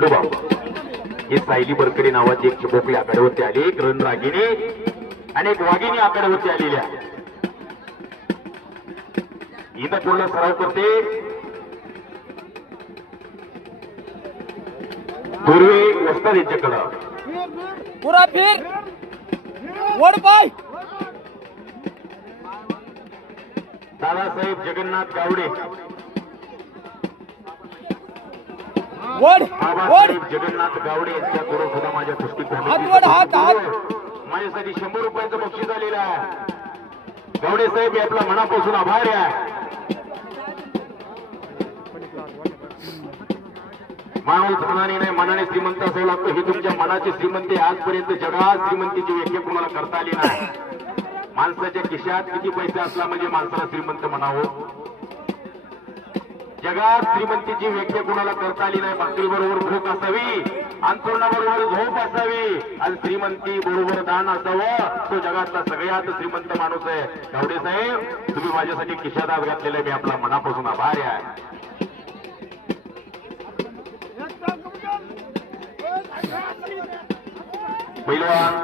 सदुभाव ही सायली बरकडी नावाची एक चिबोकली आकड्यावरती आली, एक रणरागिणी आणि एक वाघिणी आकड्यावरती आलेल्या. इथं पूर्ण सराव करते. पूर्वी वस्ताद यांच्याकडं पुरा फिर वड पाय दादासाहेब जगन्नाथ गावडे, वड वड बाबासाहेब जगन्नाथ गावडे यांच्याकडून सुद्धा माझ्या कुस्ती माझ्यासाठी 100 रुपयाचं बक्षीस आलेलं आहे. गावडे साहेब आपला मनापासून आभार आहे. माणूस धनाने नाही मनाने श्रीमंत असावं लागतं. ही तुमच्या मनाची श्रीमंती. आजपर्यंत जगात श्रीमंतीची व्याख्या कुणाला करता आली नाही. माणसाच्या खिशात किती पैसे असला म्हणजे माणसाला श्रीमंत म्हणावं. जगात श्रीमंतीची व्याख्या कुणाला करता आली नाही. भाकरी बरोबर भूक असावी, अंतरुणाबरोबर झोप असावी आणि श्रीमंती बरोबर दान असावं. तो जगातला सगळ्यात श्रीमंत माणूस आहे. गावडे साहेब तुम्ही माझ्यासाठी खिशात हात घातलेले मी आपला मनापासून आभारी आहे. पैलवान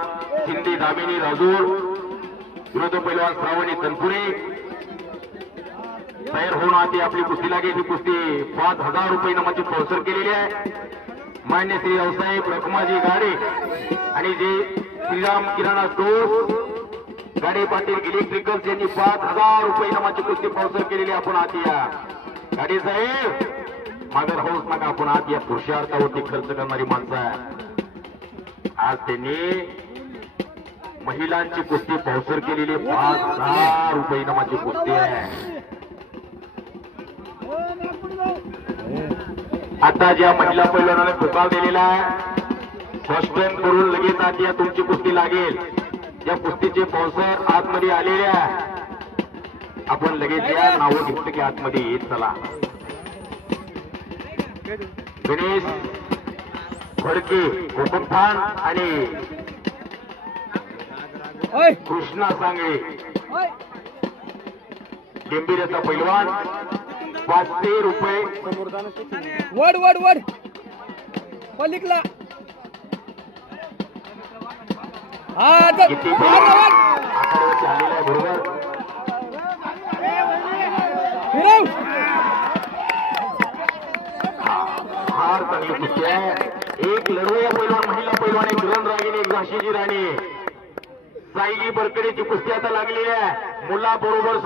हिंदी दामिनी राजूर विरोधी पैलवान श्रावणी तनपुरे तयार होऊन आधी आपली कुस्ती लागेल. ही कुस्ती 5000 रुपये नामाची स्पॉन्सर केलेली आहे. मान्य श्री रावसाहेब रखमाजी गाडे आणि जे श्रीराम किराणा स्टोर्स गाडे पाटील इलेक्ट्रिकल्स यांनी 5000 रुपये नामाची कुस्ती स्पॉन्सर केलेली. आपण आधी या गाडे साहेब मागर हौस नका. आपण आधी या पुरुषार्थावरती खर्च करणारी माणसं आहे. आज त्यांनी महिलांची कुस्ती स्पॉन्सर केलेली 5000 रुपये नामाची कुस्ती आहे. आता ज्या महिला पैलवानाने पुकार दिलेला आहे फर्स्ट टाइम करून लगेच आधी या तुमची कुस्ती लागेल. या कुस्तीचे स्पॉन्सर आतमध्ये आलेले आहे. आपण लगेच या नावं घेतलं की आतमध्ये येत चला. गणेश फडके कोकणठाण आणि कृष्णा सांगळे गेंभीरचा पैलवान 500 रुपये. वड वड वड पलिकला किती आकड्यावरती आलेला आहे. बरोबर फार चांगली कुस्ती आहे. एक लढवया पैलवान महिला पैलवान, एक रणरागिणी, एक झाशीची राणी सायली बरकडेची कुस्ती आता लागलेली आहे. मुलाबरोबर